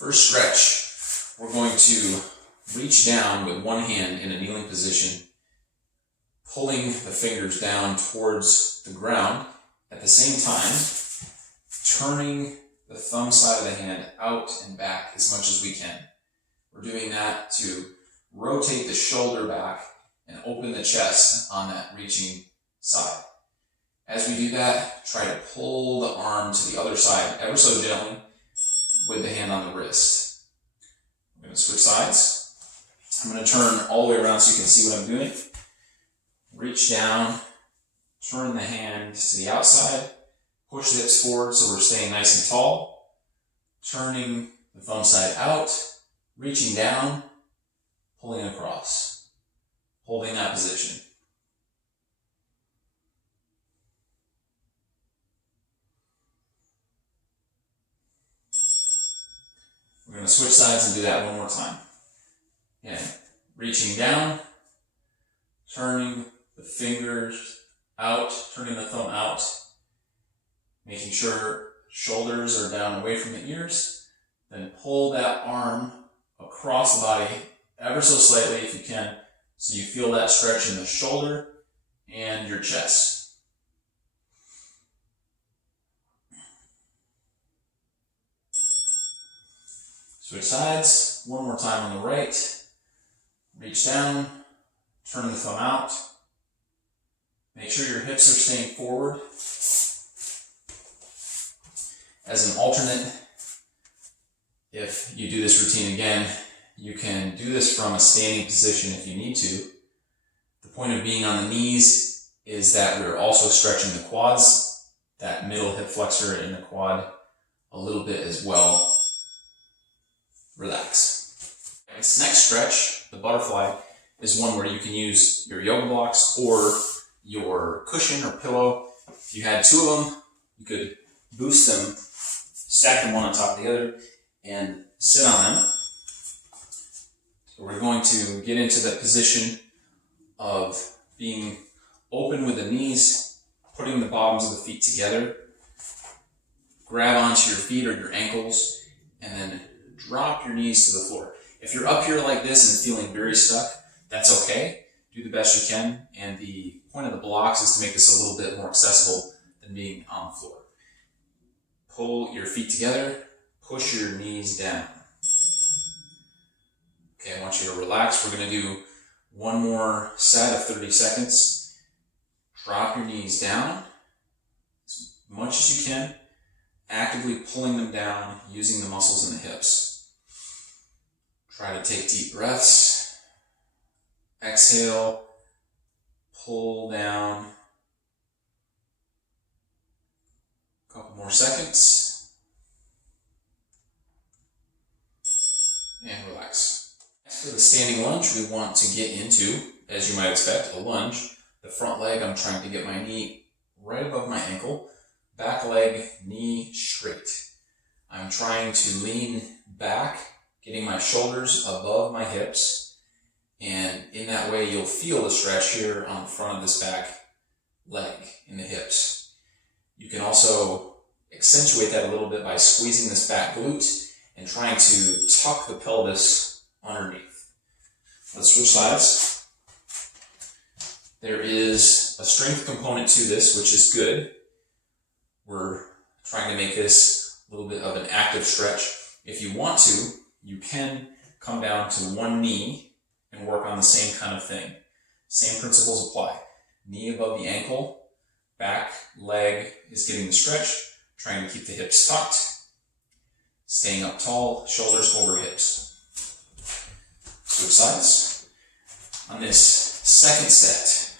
First stretch, we're going to reach down with one hand in a kneeling position, pulling the fingers down towards the ground. At the same time, turning the thumb side of the hand out and back as much as we can. We're doing that to rotate the shoulder back and open the chest on that reaching side. As we do that, try to pull the arm to the other side ever so gently with the hand on the wrist. I'm going to switch sides. I'm going to turn all the way around so you can see what I'm doing. Reach down, turn the hand to the outside, push the hips forward so we're staying nice and tall, turning the thumb side out, reaching down, pulling across, holding that position. We're going to switch sides and do that one more time. Again, reaching down, turning the fingers out, turning the thumb out, making sure shoulders are down away from the ears, then pull that arm across the body ever so slightly if you can, so you feel that stretch in the shoulder and your chest. Switch sides, one more time on the right. Reach down, turn the thumb out. Make sure your hips are staying forward. As an alternate, if you do this routine again, you can do this from a standing position if you need to. The point of being on the knees is that we're also stretching the quads, that middle hip flexor in the quad a little bit as well. Relax. This next stretch, the butterfly, is one where you can use your yoga blocks or your cushion or pillow. If you had two of them, you could boost them, stack them one on top of the other, and sit on them. So we're going to get into the position of being open with the knees, putting the bottoms of the feet together, grab onto your feet or your ankles, and then drop your knees to the floor. If you're up here like this and feeling very stuck, that's okay. Do the best you can. And the point of the blocks is to make this a little bit more accessible than being on the floor. Pull your feet together, push your knees down. Okay, I want you to relax. We're going to do one more set of 30 seconds. Drop your knees down as much as you can, actively pulling them down using the muscles in the hips. Try to take deep breaths. Exhale, pull down. A couple more seconds. And relax. As for the standing lunge, we want to get into, as you might expect, a lunge. The front leg, I'm trying to get my knee right above my ankle. Back leg, knee straight. I'm trying to lean back, getting my shoulders above my hips. And in that way, you'll feel the stretch here on the front of this back leg in the hips. You can also accentuate that a little bit by squeezing this back glute and trying to tuck the pelvis underneath. Let's switch sides. There is a strength component to this, which is good. We're trying to make this a little bit of an active stretch. If you want to, you can come down to one knee and work on the same kind of thing. Same principles apply. Knee above the ankle, back leg is getting the stretch, trying to keep the hips tucked, staying up tall, shoulders over hips. Switch sides. On this second set,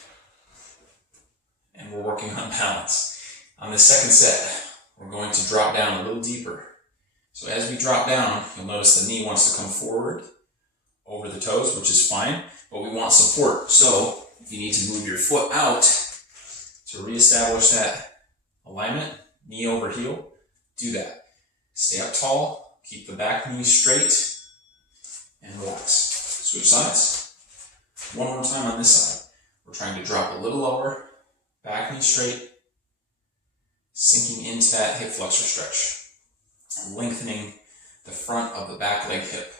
and we're working on balance. On this second set, we're going to drop down a little deeper. So as we drop down, you'll notice the knee wants to come forward over the toes, which is fine, but we want support. So if you need to move your foot out to reestablish that alignment, knee over heel, do that. Stay up tall, keep the back knee straight, and relax. Switch sides. One more time on this side. We're trying to drop a little lower, back knee straight, sinking into that hip flexor stretch, lengthening the front of the back leg hip.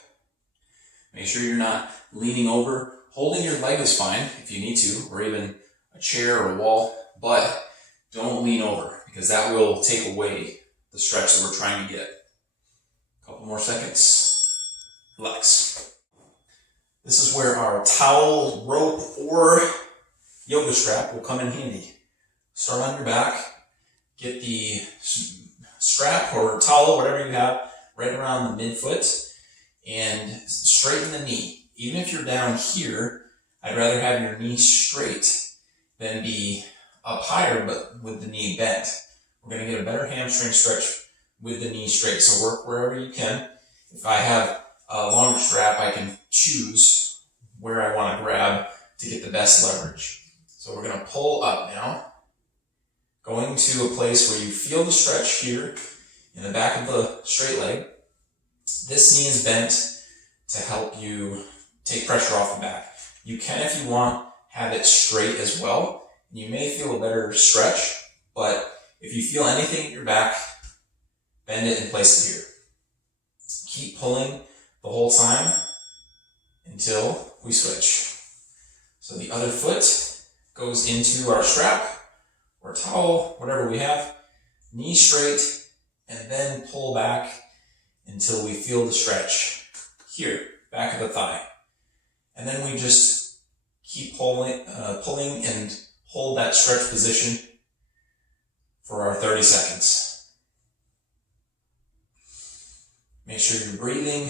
Make sure you're not leaning over. Holding your leg is fine if you need to, or even a chair or a wall, but don't lean over because that will take away the stretch that we're trying to get. A couple more seconds. Relax. This is where our towel, rope, or yoga strap will come in handy. Start on your back. Get the strap or towel, whatever you have, right around the midfoot and straighten the knee. Even if you're down here, I'd rather have your knee straight than be up higher but with the knee bent. We're going to get a better hamstring stretch with the knee straight. So work wherever you can. If I have a longer strap, I can choose where I want to grab to get the best leverage. So we're going to pull up now, going to a place where you feel the stretch here in the back of the straight leg. This knee is bent to help you take pressure off the back. You can, if you want, have it straight as well. You may feel a better stretch, but if you feel anything in your back, bend it and place it here. Keep pulling the whole time until we switch. So the other foot goes into our strap or towel, whatever we have, knee straight, and then pull back until we feel the stretch here, back of the thigh. And then we just keep pulling and hold that stretch position for our 30 seconds. Make sure you're breathing.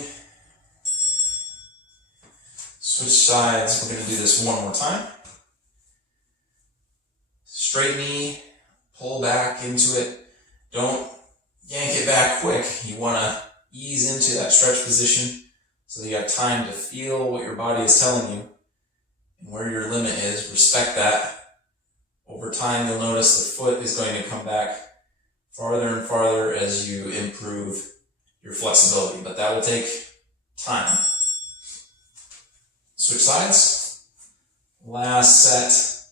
Switch sides. We're going to do this one more time. Straight knee, pull back into it. Don't yank it back quick. You want to ease into that stretch position so that you have time to feel what your body is telling you and where your limit is. Respect that. Over time, you'll notice the foot is going to come back farther and farther as you improve your flexibility, but that will take time. Switch sides. Last set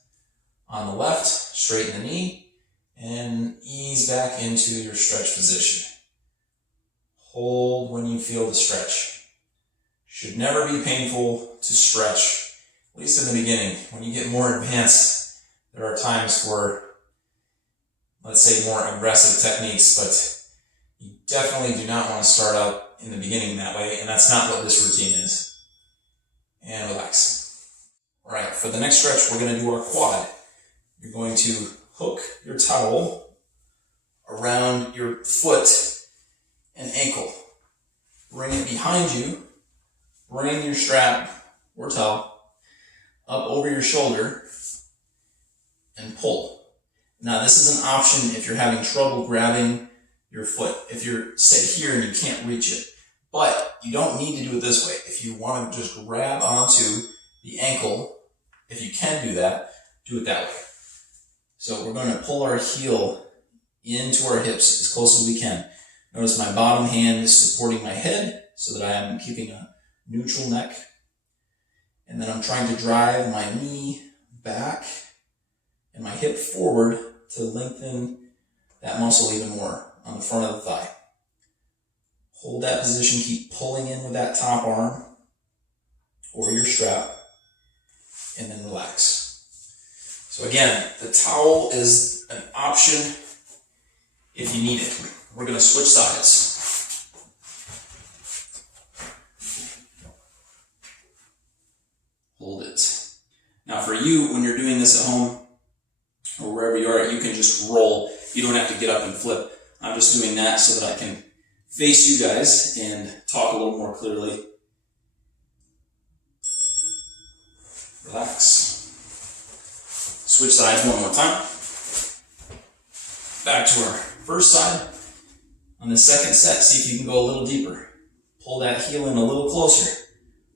on the left, straighten the knee and ease back into your stretch position. Hold when you feel the stretch. Should never be painful to stretch, at least in the beginning. When you get more advanced, there are times for, let's say, more aggressive techniques, but you definitely do not want to start out in the beginning that way, and that's not what this routine is. And relax. All right, for the next stretch, we're going to do our quad. You're going to hook your towel around your foot and ankle. Bring it behind you. Bring your strap or towel up over your shoulder and pull. Now, this is an option if you're having trouble grabbing your foot. If you're, say, here and you can't reach it. But you don't need to do it this way. If you want to just grab onto the ankle, if you can do that, do it that way. So we're going to pull our heel into our hips as close as we can. Notice my bottom hand is supporting my head so that I am keeping a neutral neck. And then I'm trying to drive my knee back and my hip forward to lengthen that muscle even more on the front of the thigh. Hold that position, keep pulling in with that top arm or your strap, and then relax. So again, the towel is an option if you need it. We're going to switch sides. Hold it. Now for you, when you're doing this at home or wherever you are, you can just roll. You don't have to get up and flip. I'm just doing that so that I can face you guys and talk a little more clearly. Relax. Switch sides one more time. Back to our first side. On the second set, see if you can go a little deeper. Pull that heel in a little closer.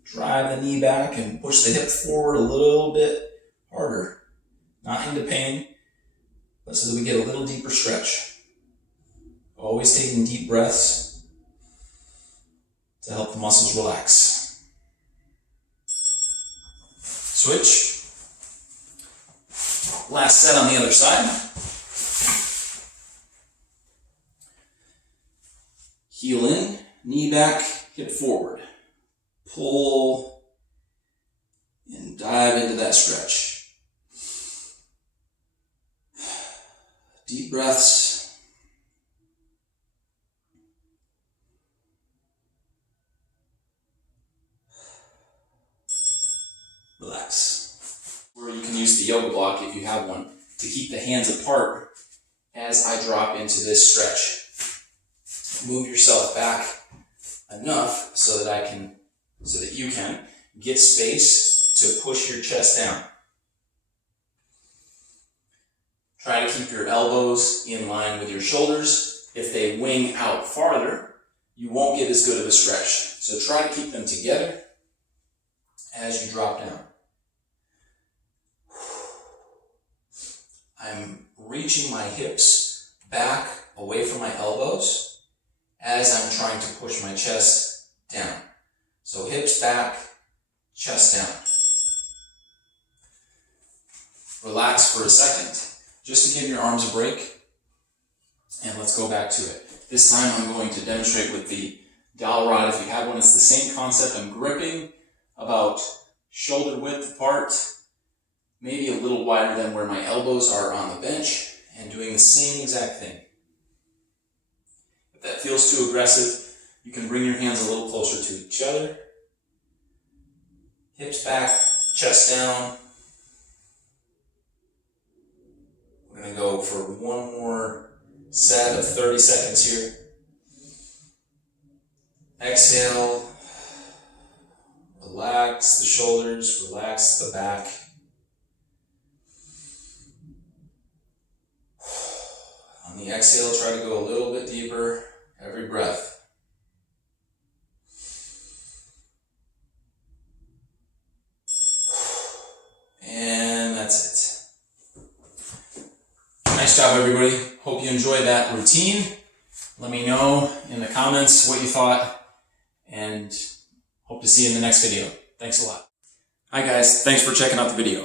Drive the knee back and push the hip forward a little bit harder. Not into pain, but so that we get a little deeper stretch. Always taking deep breaths to help the muscles relax. Switch. Last set on the other side. Heel in, knee back, hip forward. Pull and dive into that stretch. Deep breaths. Relax. Or you can use the yoga block if you have one to keep the hands apart as I drop into this stretch. Move yourself back enough so that you can get space to push your chest down. Try to keep your elbows in line with your shoulders. If they wing out farther, you won't get as good of a stretch. So try to keep them together as you drop down. I'm reaching my hips back away from my elbows as I'm trying to push my chest down. So hips back, chest down. Relax for a second, just to give your arms a break, and let's go back to it. This time I'm going to demonstrate with the dowel rod. If you have one, it's the same concept. I'm gripping about shoulder width apart, maybe a little wider than where my elbows are on the bench, and doing the same exact thing. If that feels too aggressive, you can bring your hands a little closer to each other. Hips back, chest down. We're going to go for one more set of 30 seconds here. Exhale. Relax the shoulders, relax the back. On the exhale, try to go a little bit deeper every breath. And that's it. Nice job, everybody. Hope you enjoyed that routine. Let me know in the comments what you thought, and hope to see you in the next video. Thanks a lot. Hi guys, thanks for checking out the video.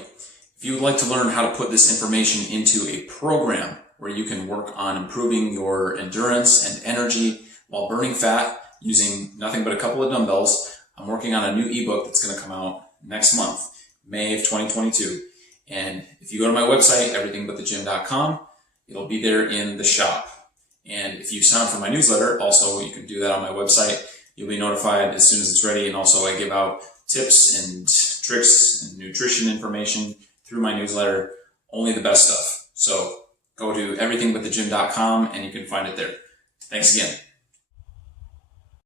If you would like to learn how to put this information into a program where you can work on improving your endurance and energy while burning fat using nothing but a couple of dumbbells, I'm working on a new ebook that's going to come out next month, May of 2022. And if you go to my website, everythingbutthegym.com, it'll be there in the shop. And if you sign up for my newsletter, also you can do that on my website. You'll be notified as soon as it's ready. And also I give out tips and tricks and nutrition information through my newsletter, only the best stuff. So go to everythingbutthegym.com and you can find it there. Thanks again.